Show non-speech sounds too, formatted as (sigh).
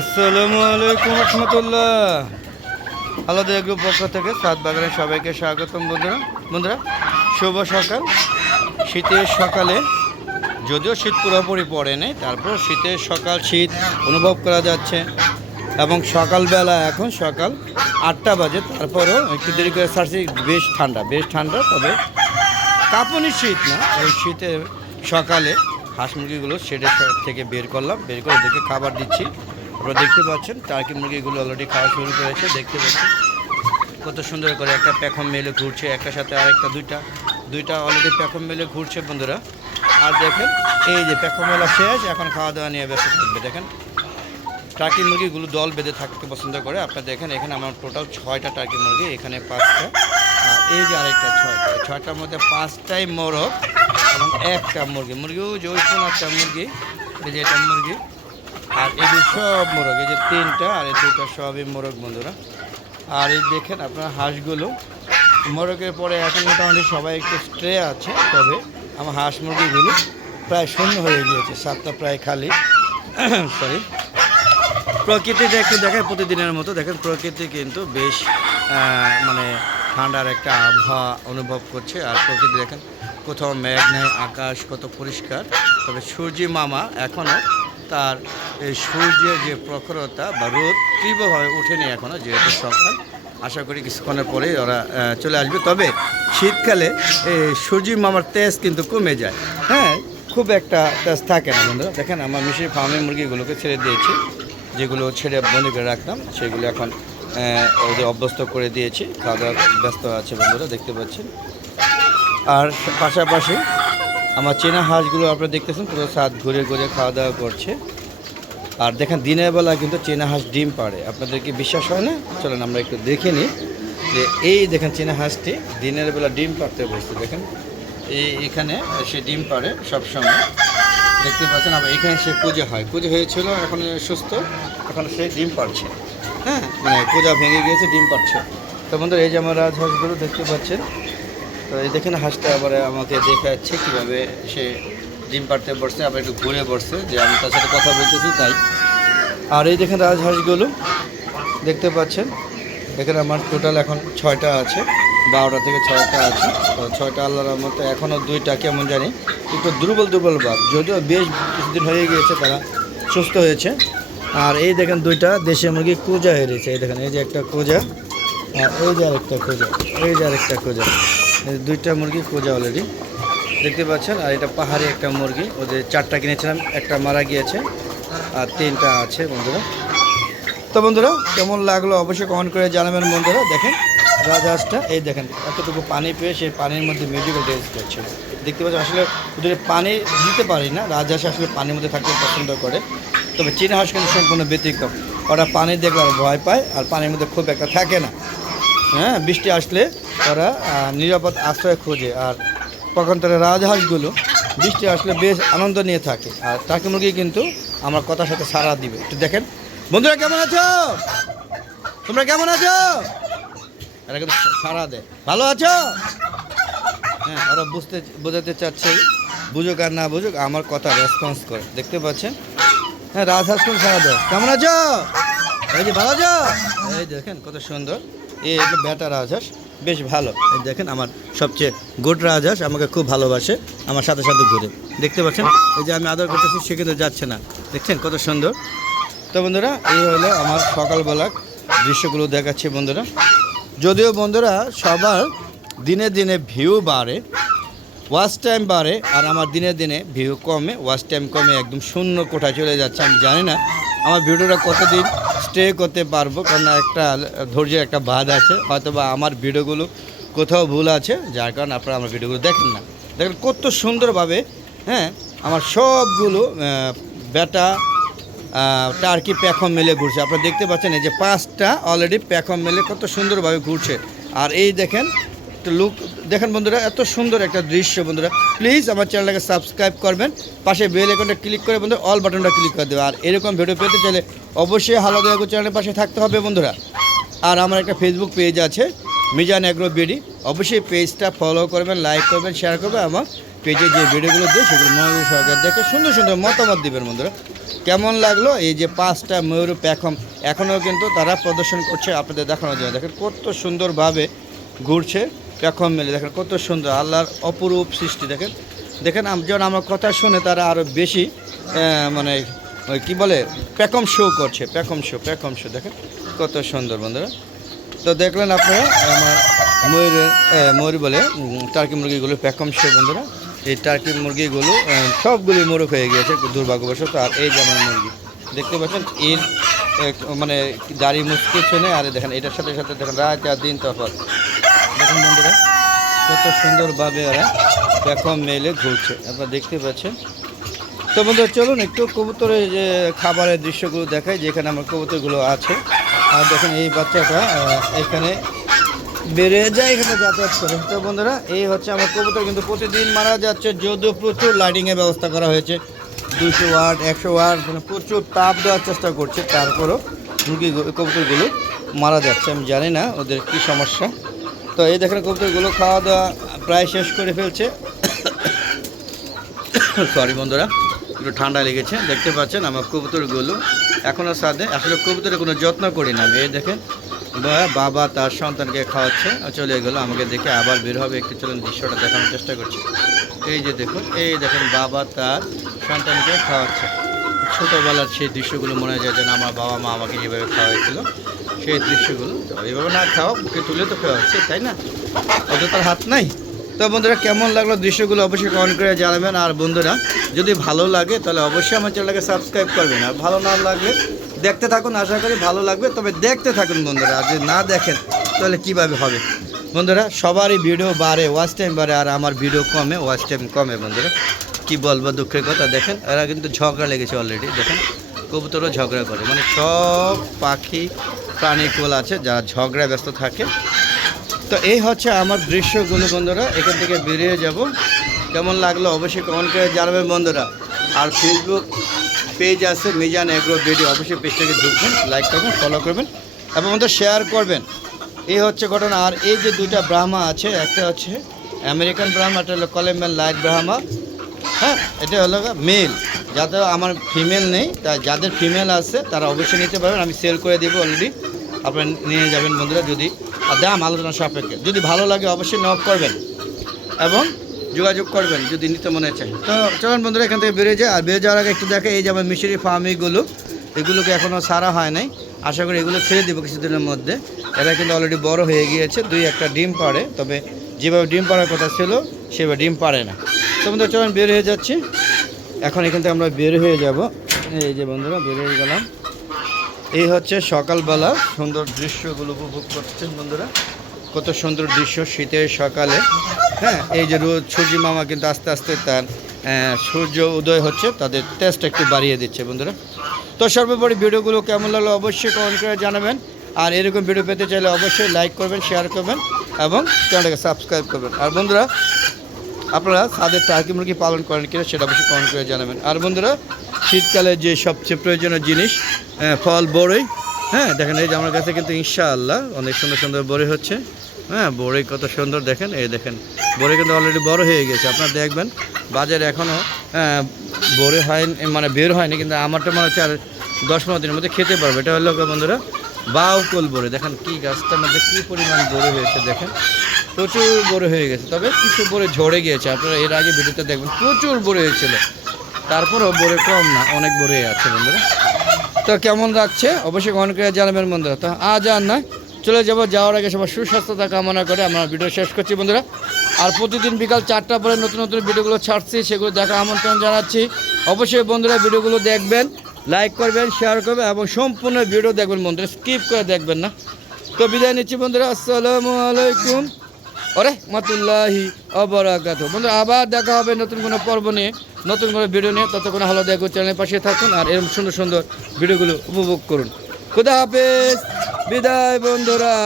আসসালামু আলাইকুম রহমতুল্লাহ। আলাদা গ্রুপ পক্ষ থেকে সাত বাগানের সবাইকে স্বাগতম বন্ধুরা। বন্ধুরা, শুভ সকাল। শীতের সকালে, যদিও শীত পুরোপুরি পড়ে নেই তারপর শীতের সকাল শীত অনুভব করা যাচ্ছে। এবং সকালবেলা, এখন সকাল আটটা বাজে, তারপরেও একটু দেরি করে সারছি বেশ ঠান্ডা বেশ ঠান্ডা, তবে কাঁপুনি শীত না। ওই শীতে সকালে হাঁস মুরগিগুলো শেডের থেকে বের করলাম, বের করে ওদেরকে খাবার দিচ্ছি। আপনারা দেখতে পাচ্ছেন টার্কি মুরগিগুলো অলরেডি খাওয়া শুরু করেছে, দেখতে পাচ্ছেন। কত সুন্দর করে একটা প্যাখম মেলে ঘুরছে একটা সাথে আরেকটা, দুইটা দুইটা অলরেডি প্যাখম মেলে ঘুরছে বন্ধুরা। আর দেখেন, এই যে প্যাখম মেলা শেষ, এখন খাওয়া দাওয়া নিয়ে ব্যস্ত থাকবে, দেখেন। টার্কি মুরগিগুলো দল বেঁধে থাকতে পছন্দ করে। আপনারা দেখেন, এখানে আমার টোটাল ছয়টা টার্কি মুরগি, এখানে পাঁচটা, আর এই যে আরেকটা ছয়টা ছয়টার মধ্যে পাঁচটাই মোরগ এবং একটা মুরগি। মুরগিও যে ওই একটা মুরগি, এই যে মুরগি। আর এই যে সব মোরগ, এই যে তিনটা আর এই দুটো সবই মোরগ বন্ধুরা। আর এই দেখেন আপনার হাঁসগুলো। মোরগের পরে এখন মোটামুটি সবাই একটু স্ট্রে আছে, তবে আমার হাঁস মুরগিগুলো প্রায় শূন্য হয়ে গিয়েছে, সাতটা প্রায় খালি। (coughs) সরি প্রকৃতিটা একটু দেখেন প্রতিদিনের মতো। দেখেন প্রকৃতি কিন্তু বেশ মানে ঠান্ডার একটা আবহাওয়া অনুভব করছে। আর প্রকৃতি দেখেন, কোথাও মেঘ নেই, আকাশ কত পরিষ্কার। তবে সূর্যি মামা এখনও তার সূর্যের যে প্রখরতা বা রোদ তীব্রভাবে ওঠেনি এখনও যেহেতু সকাল। আশা করি কিছুক্ষণের পরেই ওরা চলে আসবে। তবে শীতকালে সূর্যি মামার তেজ কিন্তু কমে যায়। হ্যাঁ খুব একটা তেজ থাকে না বন্ধুরা। দেখেন, আমার মিশির ফার্মে মুরগিগুলোকে ছেড়ে দিয়েছি, যেগুলো ছেড়ে বন্দি করে রাখতাম সেগুলো এখন ওদের অভ্যস্ত করে দিয়েছি। খাওয়া দাওয়া ব্যস্ত আছে বন্ধুরা, দেখতে পাচ্ছেন। আর পাশাপাশি আমার চেনা হাঁসগুলো আপনারা দেখতেছেন, পুরো সাত ঘুরে ঘুরে খাওয়া দাওয়া করছে। আর দেখেন, দিনের বেলা কিন্তু চেনা হাঁস ডিম পাড়ে। আপনাদের কি বিশ্বাস হয় না? চলেন আমরা একটু দেখে নিই যে এই দেখেন চেনা হাঁসটি দিনের বেলা ডিম পাড়তে বসছে। দেখেন, এই এখানে সে ডিম পাড়ে সবসময়। দেখতে পাচ্ছেন, আবার এখানে সে কুজে হয়। কুজে হয়েছিল, এখন সুস্থ, এখন সে ডিম পাড়ছে। হ্যাঁ মানে কুজা ভেঙে গিয়েছে, ডিম পাড়ছে। তো বন্ধুরা, এই যে আমার রাজহাঁসগুলো দেখতে পাচ্ছেন তো এই দেখেন হাঁসটা আবার আমাকে দেখাচ্ছে কীভাবে সে ডিম পাড়তে বসছে, আবার একটু ঘুরে বসছে, যে আমি তার সাথে কথা বলতেছি তাই। আর এই দেখেন রাজহাঁসগুলো দেখতে পাচ্ছেন? এখানে আমার টোটাল এখন ছয়টা আছে, বারোটা থেকে ছয়টা আছে। তো ছয়টা আল্লাহর মতো এখনও দুইটা, কেমন জানি, একটু দুর্বল দুর্বল ভাব যদিও বেশ কিছুদিন হয়ে গিয়েছে, তারা সুস্থ হয়েছে। আর এই দেখেন দুইটা দেশি মুরগি কোজা হয়ে রয়েছে। এই দেখেন, এই যে একটা কোজা, আর এই যে আরেকটা কোজা, এই যে আরেকটা কোজা। দুইটা মুরগি কোজা অলরেডি দেখতে পাচ্ছেন? আর এটা পাহাড়ি একটা মুরগি। ওদের চারটা কিনেছিলাম, একটা মারা গিয়েছে, আর তিনটা আছে বন্ধুরা। তো বন্ধুরা, কেমন লাগল অবশ্যই কমেন্ট করে জানাবেন বন্ধুরা। দেখেন, রাজহাঁসটা, এই দেখেন, এতটুকু পানি পেয়ে সেই পানির মধ্যে মিউজিক্যাল ড্যান্স করছে। দেখতে পাচ্ছেন, আসলে ওদের পানি দিতে পারি না, রাজহাঁস আসলে পানির মধ্যে থাকতে পছন্দ করে। তবে চীনা হাঁস কিন্তু সম্পূর্ণ ব্যতিক্রম। ওরা পানি দেখলে ভয় পায়, আর পানির মধ্যে খুব একটা থাকে না। হ্যাঁ বৃষ্টি আসলে তারা নিরাপদ আশ্রয় খোঁজে। আর পক্ষান্তরে রাজহাঁসগুলো বৃষ্টি আসলে বেশ আনন্দ নিয়ে থাকে। আর টাকি মুরগি কিন্তু আমার কথার সাথে সাড়া দিবে। একটু দেখেন। বন্ধুরা, কেমন আছো? তোমরা কেমন আছো? এরা কিন্তু সাড়া দেয়। ভালো আছো? হ্যাঁ ওরা বুঝতে, বোঝাতে চাচ্ছে, বুঝুক আর না বুঝুক, আমার কথা রেসপন্স করে। দেখতে পাচ্ছেন? হ্যাঁ রাজহাঁস সাড়া দেয়। কেমন আছো? এই যে, ভালো আছো? এই দেখেন, কত সুন্দর। এই একটা বেটা রাজহাঁস, বেশ ভালো। দেখেন আমার সবচেয়ে গুড রাজহাঁস, আমাকে খুব ভালোবাসে, আমার সাথে সাথে ঘুরে। দেখতে পাচ্ছেন? এই যে আমি আদর করতেছি, সে কিন্তু যাচ্ছে না। দেখছেন কত সুন্দর? তো বন্ধুরা, এই হলো আমার সকালবেলা দৃশ্যগুলো দেখাচ্ছে বন্ধুরা। যদিও বন্ধুরা, সবার দিনে দিনে ভিউ বাড়ে ওয়াচ টাইম বাড়ে, আর আমার দিনে দিনে ভিউ কমে ওয়াচ টাইম কমে একদম শূন্য কোঠায় চলে যাচ্ছে, আমি জানি না। আমার ভিডিওটা কতদিন স্টে করতে পারব কারণ একটা ধৈর্যের একটা বাদ আছে। হয়তো বা আমার ভিডিওগুলো কোথাও ভুল আছে, যার কারণে আপনারা আমার ভিডিওগুলো দেখেন না। দেখেন কত সুন্দরভাবে হ্যাঁ আমার সবগুলো বেটা টার্কি প্যাখম মেলে ঘুরছে। আপনারা দেখতে পাচ্ছেন এই যে পাঁচটা অলরেডি প্যাখম মেলে, কত সুন্দরভাবে ঘুরছে। আর এই দেখেন লুক দেখেন বন্ধুরা, এত সুন্দর একটা দৃশ্য বন্ধুরা। প্লিজ আমার চ্যানেলটাকে সাবস্ক্রাইব করবেন, পাশে বেল আইকনটা ক্লিক করে বন্ধুরা অল বাটনটা ক্লিক করে দেবে আর এরকম ভিডিও পেতে চাইলে অবশ্যই হালো দেয়াগো চ্যানেলের পাশে থাকতে হবে বন্ধুরা। আর আমার একটা ফেসবুক পেজ আছে, মিজান অ্যাগ্রো বিডি অবশ্যই পেজটা ফলো করবেন লাইক করবেন শেয়ার করবেন আমার পেজে যে ভিডিওগুলো দিয়ে সেগুলো মনোযোগ সহকারে দেখে সুন্দর সুন্দর মতামত দিবেন বন্ধুরা। কেমন লাগল? এই যে পাঁচটা ময়ূর প্যাখম, এখনও কিন্তু তারা প্রদর্শন করছে আপনাদের দেখানোর জন্য। দেখেন কত সুন্দরভাবে ঘুরছে প্যাখম মেলে। দেখেন কত সুন্দর, আল্লাহর অপরূপ সৃষ্টি। দেখেন দেখেন যখন আমার কথা শুনে তারা আরও বেশি মানে ওই কী বলে? প্যাকম শো করছে, প্যাকম শো প্যাকম শো দেখেন কত সুন্দর বন্ধুরা। তো দেখলেন আপনারা আমার ময়ূরের ময়ূর বলে টার্কি মুরগিগুলো প্যাকম শো বন্ধুরা। এই টার্কি মুরগিগুলো সবগুলি মোরগ হয়ে গিয়েছে, দুর্ভাগ্যবশত। আর এই যে আমার মুরগি, দেখতে পাচ্ছেন? এর মানে দাড়ি মুসকে নেই আর দেখেন, এটার সাথে সাথে দেখেন, রাত আর দিন তফাৎ। দেখুন বন্ধুরা, কত সুন্দরভাবে ওরা প্যাকম মেলে ঘুরছে। আপনারা দেখতে পাচ্ছেন? তো বন্ধুরা চলুন একটু কবুতরের যে খাবারের দৃশ্যগুলো দেখাই, যেখানে আমার কবুতরগুলো আছে। আর দেখেন এই বাচ্চাটা এখানে বেড়ে যায়, এখানে যাতায়াত করে। তো বন্ধুরা, এই হচ্ছে আমার কবুতর, কিন্তু প্রতিদিন মারা যাচ্ছে, যদিও প্রচুর লাইটিংয়ের ব্যবস্থা করা হয়েছে। দুশো ওয়াট, একশো ওয়াট মানে প্রচুর তাপ দেওয়ার চেষ্টা করছে। তারপরও মুরগি কবুতরগুলো মারা যাচ্ছে, আমি জানি না ওদের কি সমস্যা। তো এই দেখেন কবুতরগুলো খাওয়া দাওয়া প্রায় শেষ করে ফেলছে। (coughs) সরি বন্ধুরা। একটু ঠান্ডা লেগেছে, দেখতে পাচ্ছেন আমার কবুতরগুলো। এখনও সাথে আসলে কবুতরের কোনো যত্ন করি না, এই দেখেন। বাবা তার সন্তানকে খাওয়াচ্ছে চলে গেলো, আমাকে দেখে আবার বের হবে একটু চলুন দৃশ্যটা দেখানোর চেষ্টা করছি। এই যে দেখুন, এই দেখেন বাবা তার সন্তানকে খাওয়াচ্ছে। ছোটোবেলার সেই দৃশ্যগুলো মনে যায় যেন আমার বাবা মা আমাকে যেভাবে খাওয়াইছিল, সেই দৃশ্যগুলো তো এইভাবে না খাওয়া বুকে তুলে তো খাওয়াচ্ছে তাই না? অত তার হাত নাই? তো বন্ধুরা, কেমন লাগল দৃশ্যগুলো অবশ্যই কমেন্ট করে জানাবেন। আর বন্ধুরা, যদি ভালো লাগে, তাহলে অবশ্যই আমার চ্যানেলকে সাবস্ক্রাইব করবেন। আর ভালো না লাগলে দেখতে থাকুন, আশা করি ভালো লাগবে। তবে দেখতে থাকুন বন্ধুরা, আর যদি না দেখেন, তাহলে কীভাবে হবে? বন্ধুরা, সবারই ভিডিও বাড়ে ওয়াচ টাইম বাড়ে, আর আমার ভিডিও কমে ওয়াচ টাইম কমে বন্ধুরা। কি বলব দুঃখের কথা, দেখেন, এরা কিন্তু ঝগড়া লেগেছে অলরেডি দেখেন, কবুতরও ঝগড়া করে। মানে সব পাখি, প্রাণীকুল আছে, যারা ঝগড়া ব্যস্ত থাকে তো এই হচ্ছে আমার দৃশ্য দৃশ্যগুলো বন্ধুরা, এখান থেকে বেরিয়ে যাব। কেমন লাগল অবশ্যই কমেন্ট করে জানাবেন বন্ধুরা। আর ফেসবুক পেজ আছে মিজান এগ্রো ভিডিও অবশ্যই পেজটাকে ঢুকবেন লাইক করবেন ফলো করবেন, এবং বন্ধু শেয়ার করবেন। এই হচ্ছে ঘটনা। আর এই যে দুটা ব্রাহ্মা আছে, একটা হচ্ছে আমেরিকান ব্রাহ্মা একটা হলো কলম্বিয়ান লাইট ব্রাহ্মা হ্যাঁ এটা হলো মেল যাদের আমার ফিমেল নেই তা যাদের ফিমেল আছে, তারা অবশ্যই নিতে পারবেন। আমি সেল করে দেবো অলরেডি আপনারা নিয়ে যাবেন বন্ধুরা যদি আর দাম আলোচনা সাপেক্ষে। যদি ভালো লাগে অবশ্যই নক করবেন এবং যোগাযোগ করবেন যদি নিতে মনে চায়। তো চলুন বন্ধুরা, এখান থেকে বেরিয়ে যায় আর বেরিয়ে যাওয়ার আগে একটু দেখে এই যে আমার মিশরি ফার্মিগুলো এগুলোকে এখনও সারা হয় নাই। আশা করি এগুলো ছেড়ে দেবো কিছুদিনের মধ্যে। এরা কিন্তু অলরেডি বড় হয়ে গিয়েছে, দুই একটা ডিম পাড়ে। তবে যেভাবে ডিম পাড়ার কথা ছিল, সেভাবে ডিম পাড়ে না। তো বন্ধুরা, চলুন বের হয়ে যাচ্ছি। এখন এখান থেকে আমরা বের হয়ে যাব। এই যে বন্ধুরা, বের হয়ে গেলাম। এই হচ্ছে সকালবেলা সুন্দর দৃশ্যগুলো উপভোগ করছেন বন্ধুরা। কত সুন্দর দৃশ্য শীতের সকালে। হ্যাঁ এই যে রোদ সূর্য মামা কিন্তু আস্তে আস্তে তার সূর্য উদয় হচ্ছে, তাদের টেস্ট একটু বাড়িয়ে দিচ্ছে বন্ধুরা। তো সর্বোপরি ভিডিওগুলো কেমন লাগল অবশ্যই কমেন্ট করে জানাবেন। আর এরকম ভিডিও পেতে চাইলে অবশ্যই লাইক করবেন শেয়ার করবেন এবং চ্যানেলটাকে সাবস্ক্রাইব করবেন। আর বন্ধুরা আপনারা ছাদের টার্কি মুরগি পালন করেন কিনা সেটা অবশ্যই কমেন্ট করে জানাবেন। আর বন্ধুরা, শীতকালে যে সবচেয়ে প্রয়োজনীয় জিনিস ফল, বড়ই হ্যাঁ দেখেন এই যে আমার কাছে কিন্তু ইনশাআল্লাহ অনেক সুন্দর সুন্দর বড়ই হচ্ছে। হ্যাঁ বড়ই কত সুন্দর দেখেন, এই দেখেন, বড়ই কিন্তু অলরেডি বড় হয়ে গেছে। আপনারা দেখবেন, বাজারে এখনও বড়ি হয়নি মানে বের হয়নি, কিন্তু আমারটা মনে হচ্ছে আর দশ পনেরো দিনের মধ্যে খেতে পারবে। এটা হলো বন্ধুরা, বাউকল বড়ি দেখেন কি গাছটার মধ্যে কী পরিমাণ বড়ি হয়েছে, দেখেন। প্রচুর বড় হয়ে গেছে। তবে কিছু বড়ে ঝরে গিয়েছে। আপনারা এর আগে ভিডিওতে দেখবেন, প্রচুর বড় হয়েছিল। তারপরেও বড়ে কম না, অনেক বড়ে আছে বন্ধুরা। তো কেমন রাখছে অবশ্যই কমেন্ট করে জানাবেন বন্ধুরা। তো আজ আর না চলে যাব যাওয়ার আগে সবার সুস্বাস্থ্যতা কামনা করে আমরা ভিডিও শেষ করছি বন্ধুরা। আর প্রতিদিন বিকাল চারটা পরে নতুন নতুন ভিডিওগুলো ছাড়ছি, সেগুলো দেখা আমন্ত্রণ জানাচ্ছি। অবশ্যই বন্ধুরা ভিডিওগুলো দেখবেন, লাইক করবেন শেয়ার করবেন এবং সম্পূর্ণ ভিডিও দেখবেন বন্ধুরা। স্কিপ করে দেখবেন না। তো বিদায় নিচ্ছি বন্ধুরা। আসসালামু আলাইকুম। ওরে মাতুল্লাহি অবরাকাত বন্ধুরা, আবার দেখা হবে নতুন কোনো পর্ব নিয়ে, নতুন কোনো ভিডিও নিয়ে। ততক্ষণ হলো দেখো চ্যানেলের পাশে থাকুন আর এরকম সুন্দর সুন্দর ভিডিওগুলো উপভোগ করুন। খুদা হাফেজ। বিদায় বন্ধুরা।